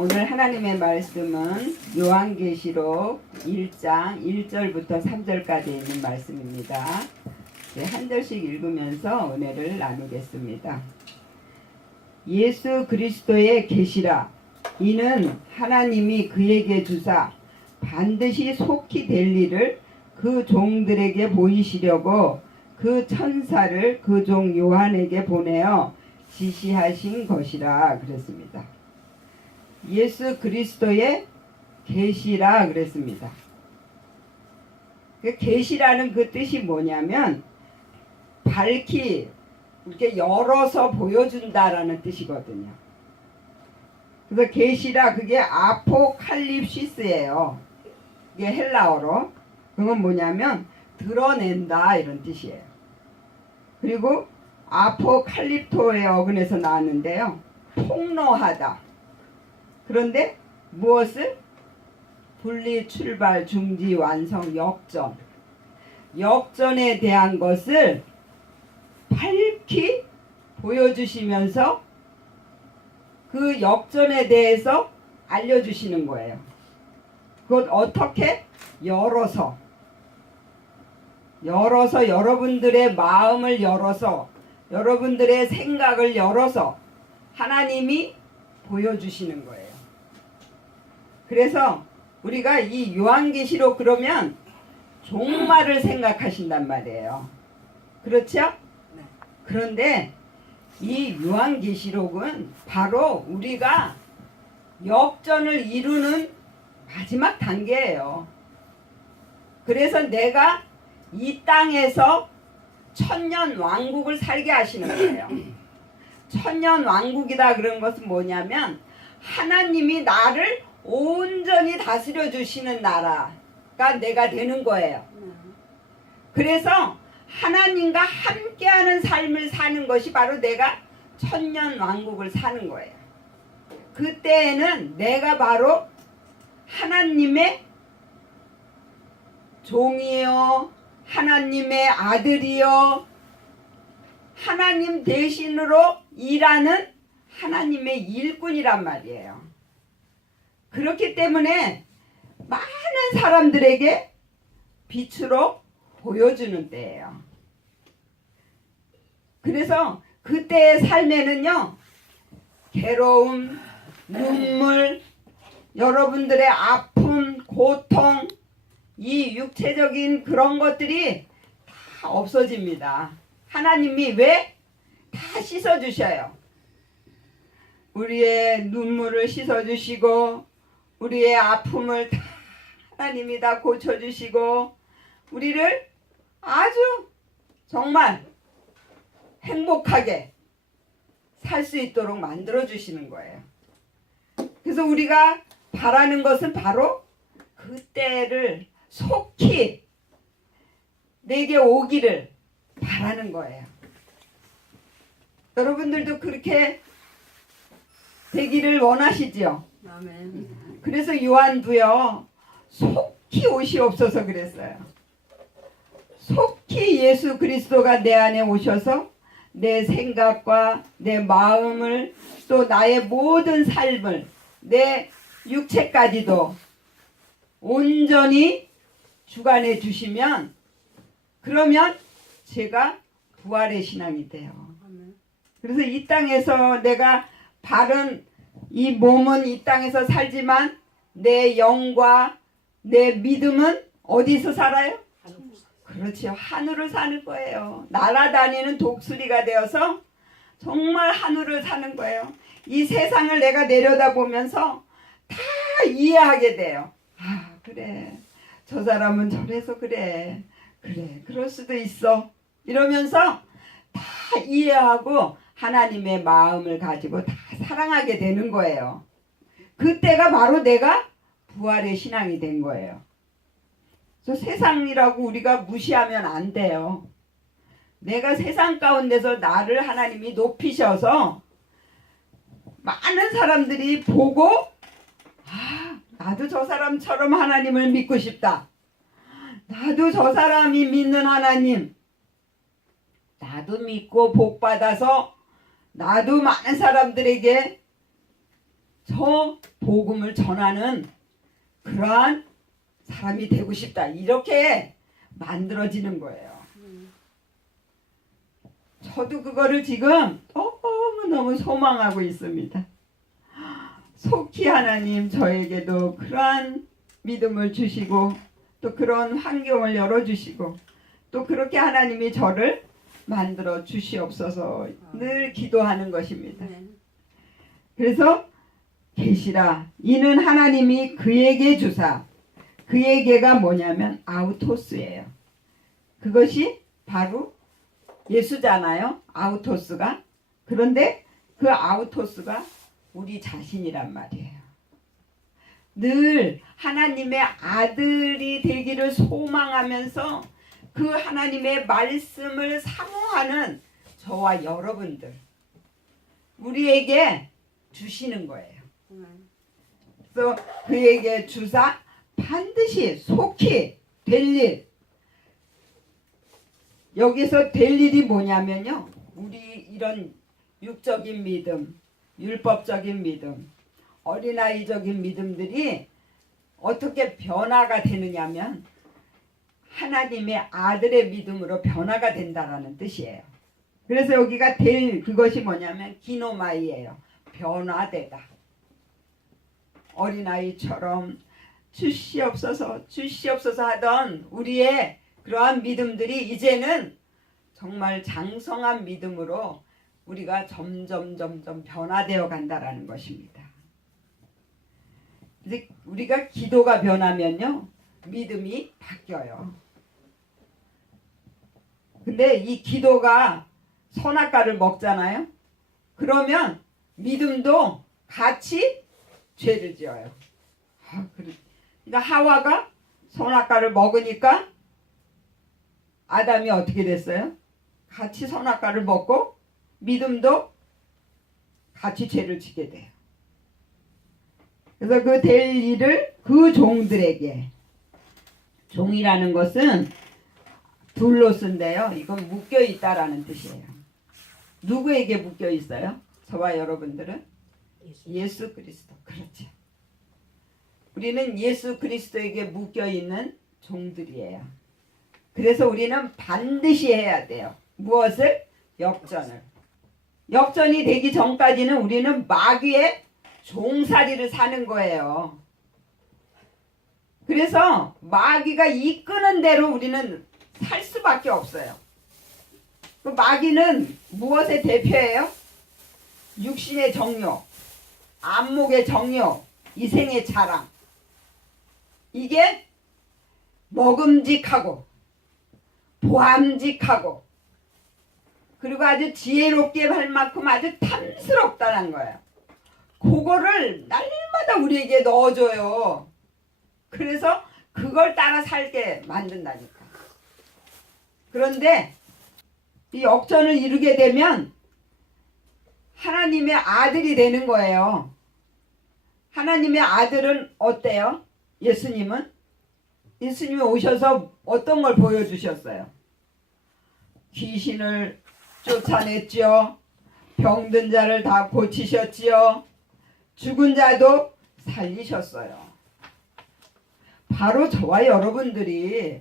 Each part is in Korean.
오늘 하나님의 말씀은 요한계시록 1장 1절부터 3절까지 있는 말씀입니다. 한 절씩 읽으면서 은혜를 나누겠습니다. 예수 그리스도의 계시라. 이는 하나님이 그에게 주사 반드시 속히 될 일을 그 종들에게 보이시려고 그 천사를 그 종 요한에게 보내어 지시하신 것이라 그랬습니다. 예수 그리스도의 계시라 그랬습니다. 계시라는 그 뜻이 뭐냐면 밝히 이렇게 열어서 보여준다라는 뜻이거든요. 그래서 계시라 그게 아포칼립시스예요. 이게 헬라어로. 그건 뭐냐면 드러낸다 이런 뜻이에요. 그리고 아포칼립토의 어근에서 나왔는데요. 폭로하다. 그런데 무엇을? 분리, 출발, 중지, 완성, 역전. 역전에 대한 것을 밝히 보여주시면서 그 역전에 대해서 알려주시는 거예요. 그것 어떻게? 열어서 여러분들의 마음을 열어서 여러분들의 생각을 열어서 하나님이 보여주시는 거예요. 그래서 우리가 이 요한계시록 그러면 종말을 생각하신단 말이에요. 그렇죠? 네. 그런데 이 요한계시록은 바로 우리가 역전을 이루는 마지막 단계예요. 그래서 내가 이 땅에서 천년 왕국을 살게 하시는 거예요. 천년 왕국이다 그런 것은 뭐냐면 하나님이 나를 온전히 다스려 주시는 나라가 내가 되는 거예요. 그래서 하나님과 함께하는 삶을 사는 것이 바로 내가 천년 왕국을 사는 거예요. 그때에는 내가 바로 하나님의 종이요, 하나님의 아들이요, 하나님 대신으로 일하는 하나님의 일꾼이란 말이에요. 그렇기 때문에 많은 사람들에게 빛으로 보여주는 때예요. 그래서 그때의 삶에는요, 괴로움, 눈물, 여러분들의 아픔, 고통, 이 육체적인 그런 것들이 다 없어집니다. 하나님이 왜? 다 씻어주셔요. 우리의 눈물을 씻어주시고 우리의 아픔을 다 하나님이 다 고쳐주시고 우리를 아주 정말 행복하게 살 수 있도록 만들어주시는 거예요. 그래서 우리가 바라는 것은 바로 그때를 속히 내게 오기를 바라는 거예요. 여러분들도 그렇게 되기를 원하시지요? 아멘. 그래서 요한도요, 속히 오시옵소서 그랬어요. 속히 예수 그리스도가 내 안에 오셔서 내 생각과 내 마음을 또 나의 모든 삶을 내 육체까지도 온전히 주관해 주시면 그러면 제가 부활의 신앙이 돼요. 그래서 이 땅에서 내가 바른 이 몸은 이 땅에서 살지만 내 영과 내 믿음은 어디서 살아요? 그렇죠. 하늘을 사는 거예요. 날아다니는 독수리가 되어서 정말 하늘을 사는 거예요. 이 세상을 내가 내려다보면서 다 이해하게 돼요. 아, 그래. 저 사람은 저래서 그래. 그래. 그럴 수도 있어. 이러면서 다 이해하고 하나님의 마음을 가지고 다 사랑하게 되는 거예요. 그때가 바로 내가 부활의 신앙이 된 거예요. 그래서 세상이라고 우리가 무시하면 안 돼요. 내가 세상 가운데서 나를 하나님이 높이셔서 많은 사람들이 보고 아, 나도 저 사람처럼 하나님을 믿고 싶다. 나도 저 사람이 믿는 하나님 나도 믿고 복받아서 나도 많은 사람들에게 저 복음을 전하는 그러한 사람이 되고 싶다. 이렇게 만들어지는 거예요. 저도 그거를 지금 너무너무 소망하고 있습니다. 속히 하나님 저에게도 그러한 믿음을 주시고 또 그런 환경을 열어주시고 또 그렇게 하나님이 저를 만들어 주시옵소서 늘 기도하는 것입니다. 그래서 계시라 이는 하나님이 그에게 주사 그에게가 뭐냐면 아우토스예요. 그것이 바로 예수잖아요. 아우토스가. 그런데 그 아우토스가 우리 자신이란 말이에요. 늘 하나님의 아들이 되기를 소망하면서 그 하나님의 말씀을 사모하는 저와 여러분들 우리에게 주시는 거예요. 그래서 그에게 주사 반드시 속히 될 일. 여기서 될 일이 뭐냐면요. 우리 이런 육적인 믿음, 율법적인 믿음, 어린아이적인 믿음들이 어떻게 변화가 되느냐면 하나님의 아들의 믿음으로 변화가 된다라는 뜻이에요. 그래서 여기가 될 그것이 뭐냐면 기노마이예요. 변화되다. 어린아이처럼 주시옵소서 주시옵소서 하던 우리의 그러한 믿음들이 이제는 정말 장성한 믿음으로 우리가 점점 변화되어 간다라는 것입니다. 이제 우리가 기도가 변하면요 믿음이 바뀌어요. 근데 이 기도가 선악과를 먹잖아요. 그러면 믿음도 같이 죄를 지어요. 그러니까 하와가 선악과를 먹으니까 아담이 어떻게 됐어요? 같이 선악과를 먹고 믿음도 같이 죄를 지게 돼요. 그래서 그 될 일을 그 종들에게 종이라는 것은 둘로스인데요. 이건 묶여 있다라는 뜻이에요. 누구에게 묶여 있어요? 저와 여러분들은 예수 그리스도. 그렇죠. 우리는 예수 그리스도에게 묶여 있는 종들이에요. 그래서 우리는 반드시 해야 돼요. 무엇을? 역전을. 역전이 되기 전까지는 우리는 마귀의 종살이를 사는 거예요. 그래서 마귀가 이끄는 대로 우리는 살 수밖에 없어요. 그 마귀는 무엇의 대표예요? 육신의 정욕, 안목의 정욕, 이생의 자랑. 이게 먹음직하고 보암직하고 그리고 아주 지혜롭게 할 만큼 아주 탐스럽다는 거예요. 그거를 날마다 우리에게 넣어줘요. 그래서 그걸 따라 살게 만든다니까. 그런데 이 역전을 이루게 되면 하나님의 아들이 되는 거예요. 하나님의 아들은 어때요? 예수님은? 예수님이 오셔서 어떤 걸 보여주셨어요? 귀신을 쫓아냈죠. 병든 자를 다 고치셨지요. 죽은 자도 살리셨어요. 바로 저와 여러분들이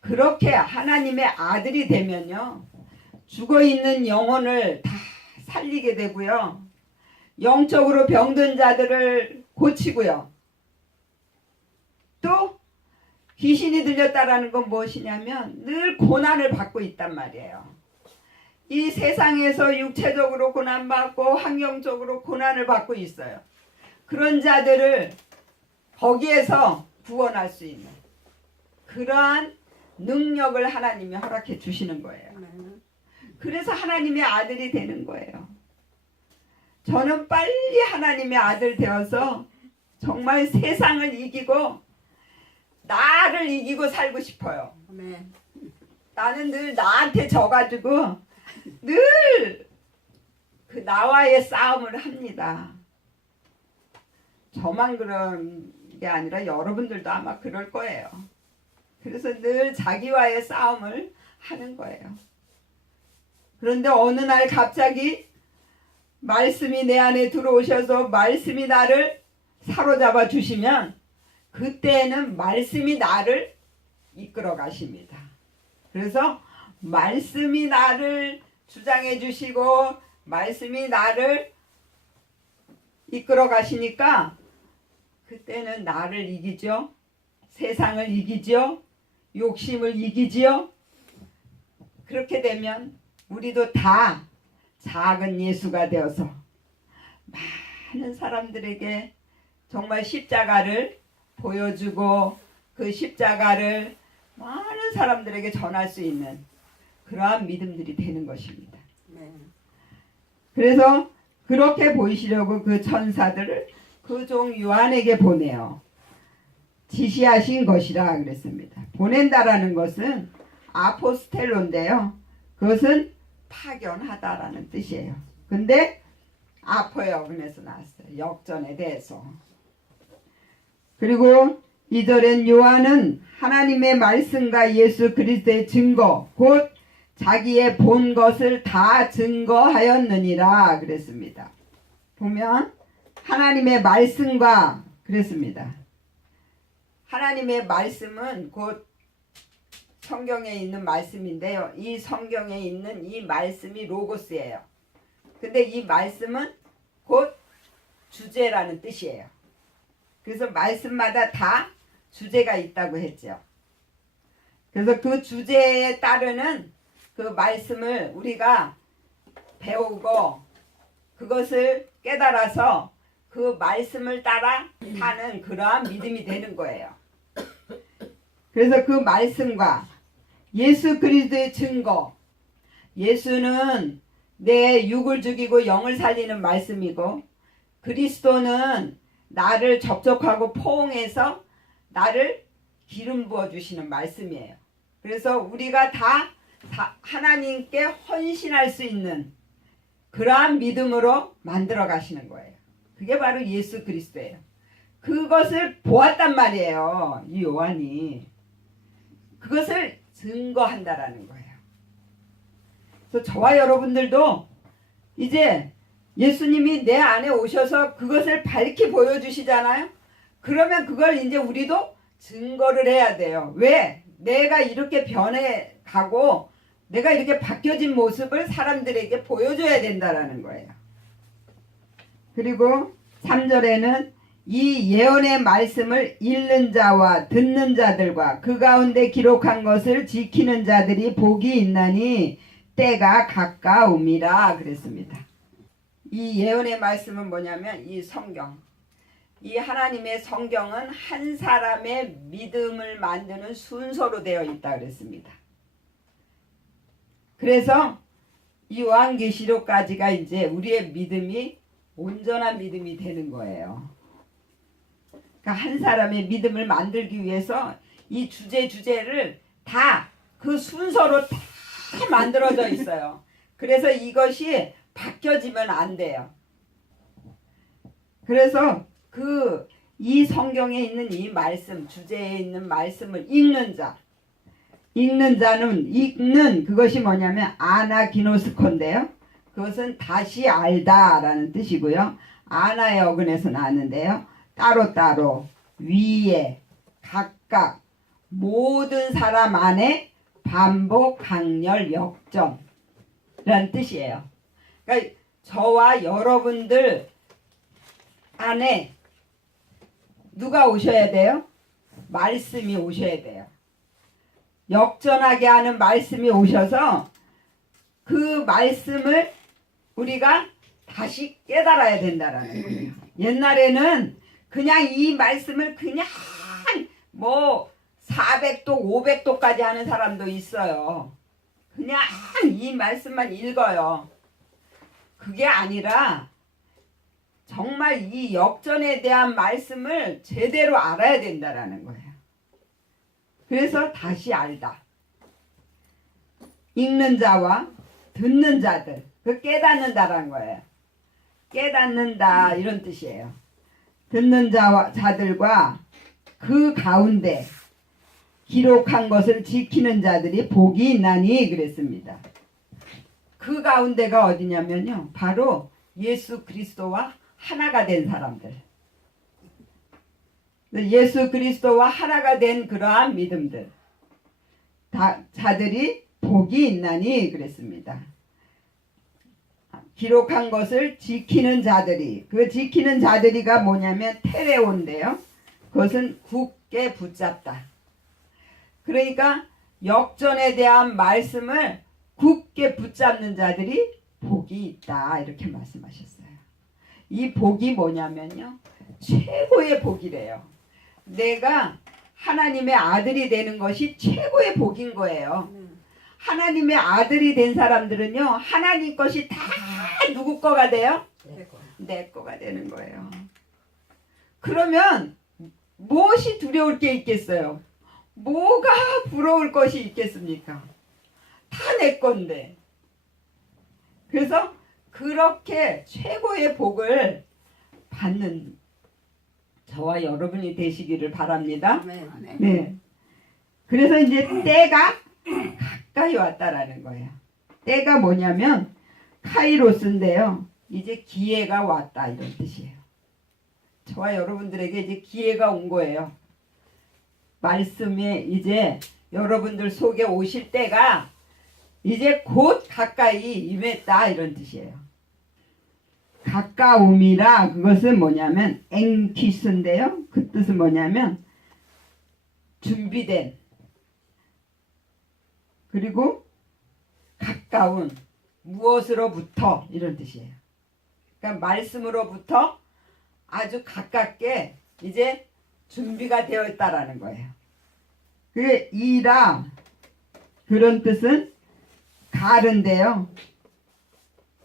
그렇게 하나님의 아들이 되면요. 죽어있는 영혼을 다 살리게 되고요. 영적으로 병든 자들을 고치고요. 또 귀신이 들렸다라는 건 무엇이냐면 늘 고난을 받고 있단 말이에요. 이 세상에서 육체적으로 고난받고 환경적으로 고난을 받고 있어요. 그런 자들을 거기에서 구원할 수 있는 그러한 능력을 하나님이 허락해 주시는 거예요. 그래서 하나님의 아들이 되는 거예요. 저는 빨리 하나님의 아들 되어서 정말 세상을 이기고 나를 이기고 살고 싶어요. 나는 늘 나한테 져가지고 늘 그 나와의 싸움을 합니다. 저만 그런 게 아니라 여러분들도 아마 그럴 거예요. 그래서 늘 자기와의 싸움을 하는 거예요. 그런데 어느 날 갑자기 말씀이 내 안에 들어오셔서 말씀이 나를 사로잡아 주시면 그때는 말씀이 나를 이끌어 가십니다. 그래서 말씀이 나를 주장해 주시고 말씀이 나를 이끌어 가시니까 그때는 나를 이기죠. 세상을 이기죠. 욕심을 이기지요. 그렇게 되면 우리도 다 작은 예수가 되어서 많은 사람들에게 정말 십자가를 보여주고 그 십자가를 많은 사람들에게 전할 수 있는 그러한 믿음들이 되는 것입니다. 그래서 그렇게 보이시려고 그 천사들을 그 종 요한에게 보내요. 지시하신 것이라 그랬습니다. 보낸다라는 것은 아포스텔로인데요. 그것은 파견하다라는 뜻이에요. 근데 아포역에서 나왔어요. 역전에 대해서. 그리고 2절엔 요한은 하나님의 말씀과 예수 그리스도의 증거 곧 자기의 본 것을 다 증거하였느니라 그랬습니다. 보면 하나님의 말씀과 그랬습니다. 하나님의 말씀은 곧 성경에 있는 말씀인데요. 이 성경에 있는 이 말씀이 로고스예요. 근데 이 말씀은 곧 주제라는 뜻이에요. 그래서 말씀마다 다 주제가 있다고 했죠. 그래서 그 주제에 따르는 그 말씀을 우리가 배우고 그것을 깨달아서 그 말씀을 따라 사는 그러한 믿음이 되는 거예요. 그래서 그 말씀과 예수 그리스도의 증거, 예수는 내 육을 죽이고 영을 살리는 말씀이고 그리스도는 나를 접촉하고 포옹해서 나를 기름 부어주시는 말씀이에요. 그래서 우리가 다 하나님께 헌신할 수 있는 그러한 믿음으로 만들어 가시는 거예요. 그게 바로 예수 그리스도예요. 그것을 보았단 말이에요. 이 요한이. 그것을 증거한다라는 거예요. 그래서 저와 여러분들도 이제 예수님이 내 안에 오셔서 그것을 밝히 보여주시잖아요. 그러면 그걸 이제 우리도 증거를 해야 돼요. 왜? 내가 이렇게 변해가고 내가 이렇게 바뀌어진 모습을 사람들에게 보여줘야 된다라는 거예요. 그리고 3절에는 이 예언의 말씀을 읽는 자와 듣는 자들과 그 가운데 기록한 것을 지키는 자들이 복이 있나니 때가 가까움이라 그랬습니다. 이 예언의 말씀은 뭐냐면 이 성경, 이 하나님의 성경은 한 사람의 믿음을 만드는 순서로 되어 있다 그랬습니다. 그래서 이 요한계시록까지가 이제 우리의 믿음이 온전한 믿음이 되는 거예요. 그러니까 한 사람의 믿음을 만들기 위해서 이 주제를 다 그 순서로 다 만들어져 있어요. 그래서 이것이 바뀌어지면 안 돼요. 그래서 이 성경에 있는 이 말씀, 주제에 있는 말씀을 읽는 자는 읽는 그것이 뭐냐면 아나기노스콘데요. 그것은 다시 알다라는 뜻이고요. 아나의 어근에서 나왔는데요. 따로따로 위에 각각 모든 사람 안에 반복 강렬 역전이라는 뜻이에요. 그러니까 저와 여러분들 안에 누가 오셔야 돼요? 말씀이 오셔야 돼요. 역전하게 하는 말씀이 오셔서 그 말씀을 우리가 다시 깨달아야 된다라는 거예요. 옛날에는 그냥 이 말씀을 그냥 뭐 400도 500도까지 하는 사람도 있어요. 그냥 이 말씀만 읽어요. 그게 아니라 정말 이 역전에 대한 말씀을 제대로 알아야 된다라는 거예요. 그래서 다시 알다. 읽는 자와 듣는 자들, 그 깨닫는다라는 거예요. 깨닫는다 이런 뜻이에요. 듣는 자들과 그 가운데 기록한 것을 지키는 자들이 복이 있나니 그랬습니다. 그 가운데가 어디냐면요. 바로 예수 그리스도와 하나가 된 사람들. 예수 그리스도와 하나가 된 그러한 믿음들 자들이 복이 있나니 그랬습니다. 기록한 것을 지키는 자들이, 그 지키는 자들이가 뭐냐면 테레온인데요. 그것은 굳게 붙잡다. 그러니까 역전에 대한 말씀을 굳게 붙잡는 자들이 복이 있다 이렇게 말씀하셨어요. 이 복이 뭐냐면요, 최고의 복이래요. 내가 하나님의 아들이 되는 것이 최고의 복인 거예요. 하나님의 아들이 된 사람들은요, 하나님 것이 다 누구 거가 돼요? 내 거가 되는 거예요. 그러면 무엇이 두려울 게 있겠어요? 뭐가 부러울 것이 있겠습니까? 다 내 건데. 그래서 그렇게 최고의 복을 받는 저와 여러분이 되시기를 바랍니다. 네. 그래서 이제 때가 가까이 왔다라는 거예요. 때가 뭐냐면 카이로스인데요. 이제 기회가 왔다 이런 뜻이에요. 저와 여러분들에게 이제 기회가 온 거예요. 말씀에 이제 여러분들 속에 오실 때가 이제 곧 가까이 임했다 이런 뜻이에요. 가까움이라 그것은 뭐냐면 앵키스인데요. 그 뜻은 뭐냐면 준비된, 그리고 가까운, 무엇으로부터 이런 뜻이에요. 그러니까 말씀으로부터 아주 가깝게 이제 준비가 되어 있다라는 거예요. 그게 이라 그런 뜻은 가른데요.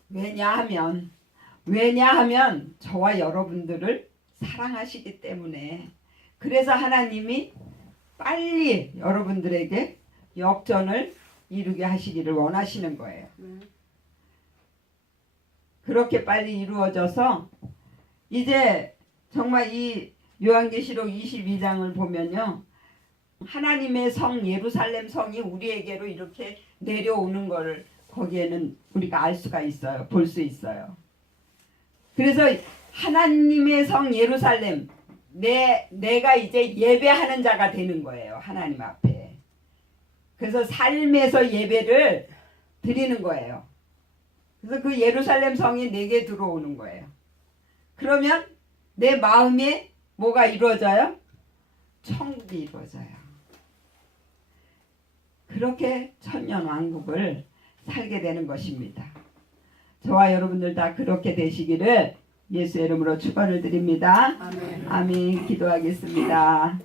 왜냐하면 저와 여러분들을 사랑하시기 때문에, 그래서 하나님이 빨리 여러분들에게 역전을 이루게 하시기를 원하시는 거예요. 그렇게 빨리 이루어져서 이제 정말 이 요한계시록 22장을 보면요, 하나님의 성 예루살렘 성이 우리에게로 이렇게 내려오는 걸 거기에는 우리가 알 수가 있어요. 볼 수 있어요. 그래서 하나님의 성 예루살렘, 내가 이제 예배하는 자가 되는 거예요. 하나님 앞에. 그래서 삶에서 예배를 드리는 거예요. 그래서 그 예루살렘 성이 내게 들어오는 거예요. 그러면 내 마음에 뭐가 이루어져요? 천국이 이루어져요. 그렇게 천년왕국을 살게 되는 것입니다. 저와 여러분들 다 그렇게 되시기를 예수의 이름으로 축원을 드립니다. 아멘. 아멘. 기도하겠습니다.